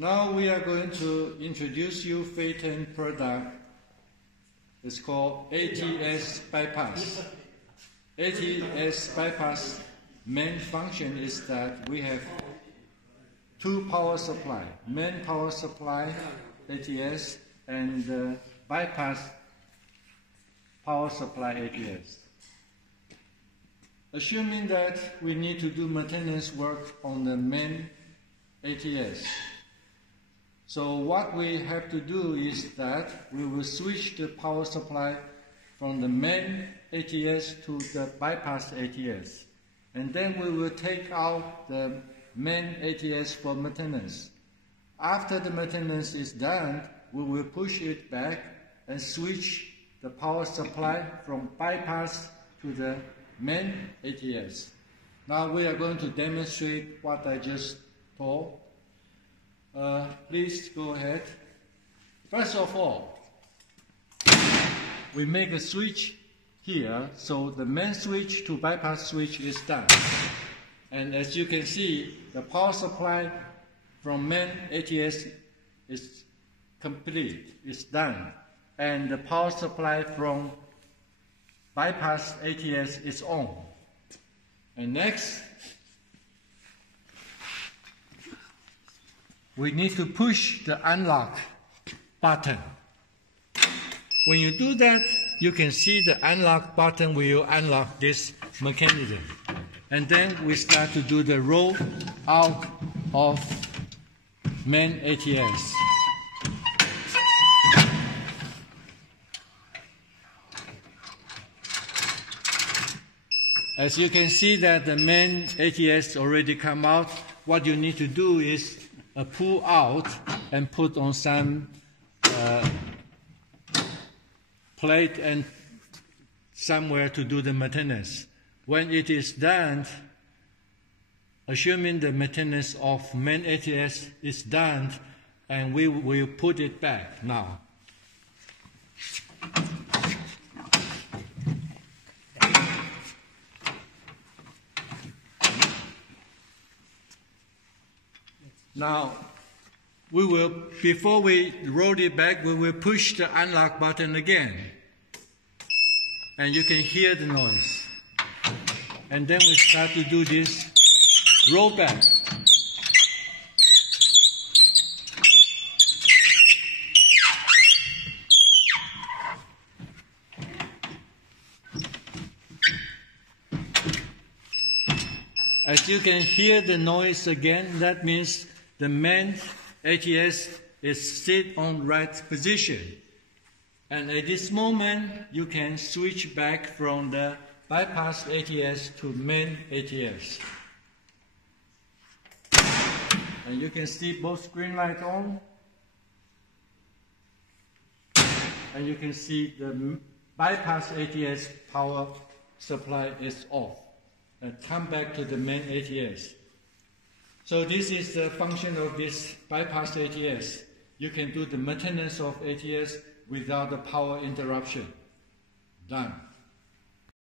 Now we are going to introduce you Phase 10 product. It's called ATS bypass. ATS bypass main function is that we have two power supply, main power supply ATS and bypass power supply ATS. Assuming that we need to do maintenance work on the main ATS. So what we have to do is that we will switch the power supply from the main ATS to the bypass ATS. And then we will take out the main ATS for maintenance. After the maintenance is done, we will push it back and switch the power supply from bypass to the main ATS. Now we are going to demonstrate what I just told. Please go ahead. First of all, we make a switch here, so the main switch to bypass switch is done. And as you can see, the power supply from main ATS is complete, it's done. And the power supply from bypass ATS is on. And next, we need to push the unlock button. When you do that, you can see the unlock button will unlock this mechanism. And then we start to do the roll out of main ATS. As you can see that the main ATS already come out, what you need to do is pull out and put on some plate and somewhere to do the maintenance. When it is done, assuming the maintenance of main ATS is done, and we will put it back now. Now, we will, before we roll it back, we will push the unlock button again. And you can hear the noise. And then we start to do this roll back. As you can hear the noise again, that means the main ATS is sit on right position. And at this moment, you can switch back from the bypass ATS to main ATS. And you can see both green light on. And you can see the bypass ATS power supply is off. And come back to the main ATS. So this is the function of this bypass ATS. You can do the maintenance of ATS without the power interruption. Done.